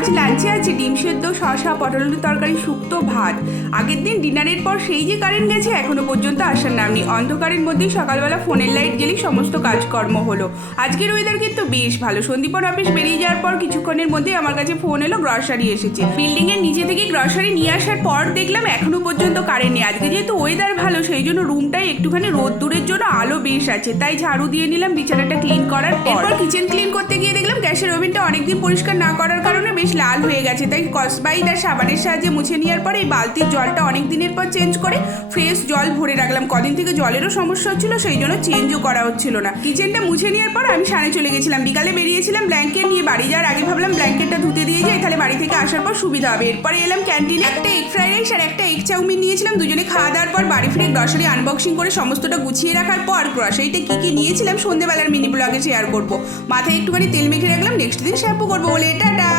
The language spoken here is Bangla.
আজ লাঞ্চে আছে ডিম সেদ্ধ, শসা, পটল আলুর তরকারি, শুক্তো, ভাত। আগের দিন ডিনারের পর সেই যে কারেন্ট গেছে, এখনো পর্যন্ত আসার নাম নেই। অন্ধকারের মধ্যেই সকালবেলা ফোনের লাইট গেলেই সমস্ত কাজকর্ম হলো। আজকের ওয়েদার কিন্তু বেশ ভালো। সন্দীপন অফিস বেরিয়ে যাওয়ার পর কিছুক্ষণের মধ্যেই আমার কাছে ফোন এলো, গ্রসারি এসেছে। বিল্ডিং এর নিচে থেকে গ্রসারি নিয়ে আসার পর দেখলাম এখনো পর্যন্ত কারেন্ট নেই। আজকে যেহেতু ওয়েদার ভালো, সেই জন্য রুমটাই একটুখানি রোদ্দুরের জন্য আলো বেশ আছে, তাই ঝাড়ু দিয়ে নিলাম বিছানাটা ক্লিন করার পর। কিচেন ক্লিন করতে গিয়ে দেখলাম গ্যাসের ওভেনটা অনেকদিন পরিষ্কার না করার কারণে বেশ লাল হয়ে গেছে, তাই স্কচব্রাইট আর সাবানের সাহায্যে মুছে নেওয়ার পর এই বালতির জলটা অনেক দিনের পর চেঞ্জ করে ফ্রেশ জল ভরে রাখলাম। কদিন থেকে জলেরও সমস্যা হচ্ছিল, সেই জন্য চেঞ্জও করা হচ্ছিল না। কিচেনটা মুছে নেওয়ার পর আমি সানে চলে গেছিলাম। বিকালে বেরিয়েছিলাম ব্ল্যাঙ্কেট নিয়ে। বাড়ি যাওয়ার আগে ভাবলাম ব্ল্যাঙ্কেটটা ধুতে দিয়ে যাই, তাহলে বাড়ি থেকে আসার পর সুবিধা হবে। এরপরে এলাম ক্যান্টিনে, একটা এগ ফ্রাইড রাইস আর একটা এগ চাউমিন নিয়েছিলাম। দুজনে খাওয়া দাওয়ার পর বাড়ি ফিরে গ্রসারি আনবক্সিং করে সমস্তটা গুছিয়ে রাখার পর গ্রসারিটা কি কি নিয়েছিলাম সন্ধ্যেবেলার মিনি ব্লগে শেয়ার করবো। মাথায় একটুখানি তেল মেখে রাখলাম, নেক্সট দিন শ্যাম্পু করবো বলে। টাটা।